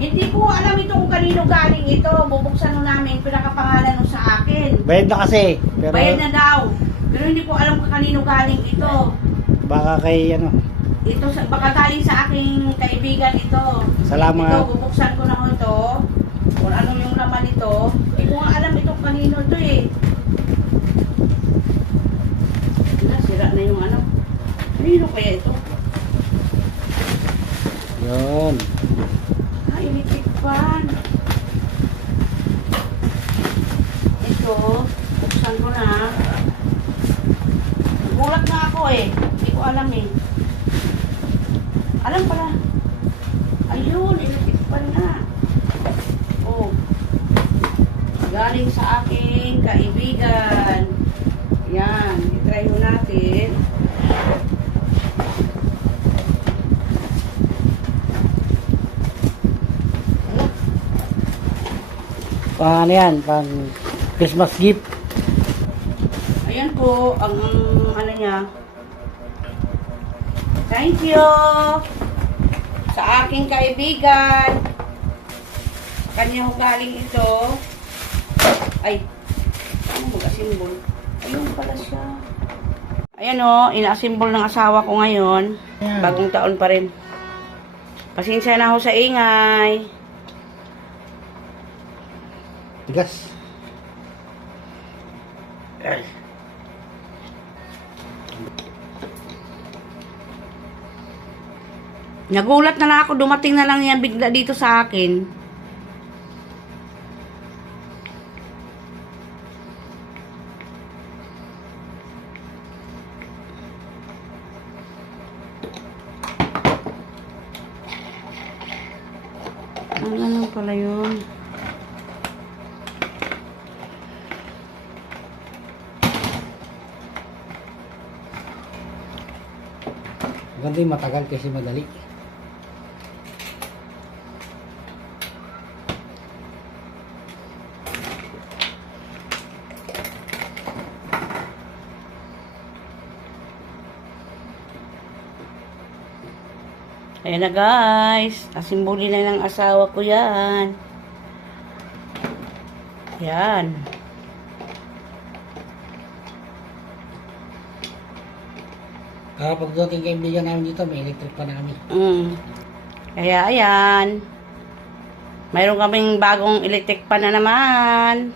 Hindi ko alam ito kung kanino galing ito. Bubuksan nun namin, pinakapangalan nun sa akin. Bayad na kasi. Pero Bayad na daw. Pero hindi ko alam kung kanino galing ito. baka kay ano. Ito, baka galing sa aking kaibigan ito. Salamat. Ito, bubuksan ko na ho ito. Kung ano yung laman nito. Hindi ko nga alam ito kanino ito eh. Sira na yung ano. Kanino kaya ito? Yun. Ay, electric fan. Ito, buksan ko na. Nagulat na ako eh. Hindi ko alam eh. Alam pala. Ayun, electric fan na. Oh. Galing sa aking kaibigan. Yan, itry mo natin. Pang ano yan? Pang Christmas gift. Ayan po, ang ano niya. Thank you sa aking kaibigan. Sa kanya ho galing ito. Ay, ano mag-asimbol? Ayun pala siya. Ayan o, ina-asimbol ng asawa ko ngayon. Ayan. Bagong taon pa rin. Pasensya na ho sa ingay. Tigas. Ay. Nagulat na lang ako, dumating na lang yan bigla dito sa akin. Ano pala yun? Maganda yung matagal kasi madali. Ayan na guys, asimbuli na ng asawa ko yan. Yan. Kapag dating kaibigan namin dito, may electric pa na kami. Kaya ayan. Mayroon kaming bagong electric pan na naman.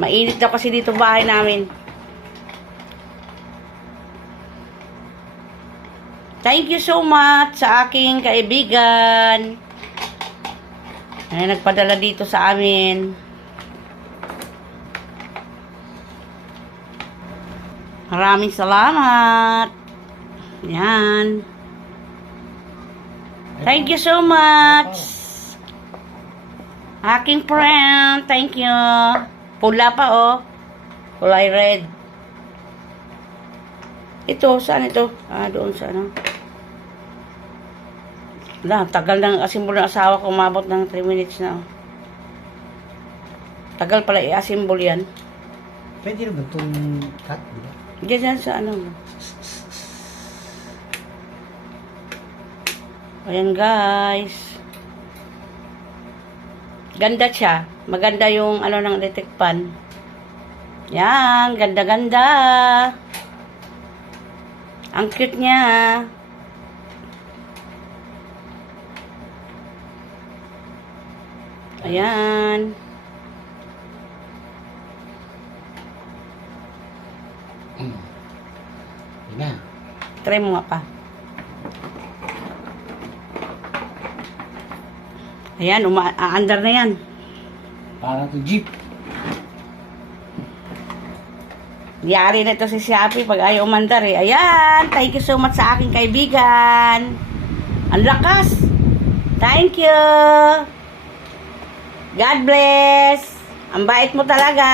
Mainit daw kasi dito bahay namin. Thank you so much sa aking kaibigan. Ay, nagpadala dito sa amin. Maraming salamat. Yan. Thank you so much. Aking friend, thank you. Pula pa oh. Kulay red. Ito, saan ito? Ah, doon sa ano. Wala, tagal ng asimbol ng asawa ko, umabot ng 3 minutes na. Tagal pala i-asimbol yan. Pwede naman itong cut, di ba? Diyan sa ano. Ayan guys. Ganda siya. Maganda yung ano ng electric pan. Yan, ganda-ganda. Ang cute niya. Ayan. Yun na. Try mo nga pa. Ayan, aandar na yan. Para to jeep. Yari na ito si Shopee pag ayaw umandar eh. Ayan, thank you so much sa aking kaibigan. Ang lakas. Thank you. God bless. Ang bait mo talaga.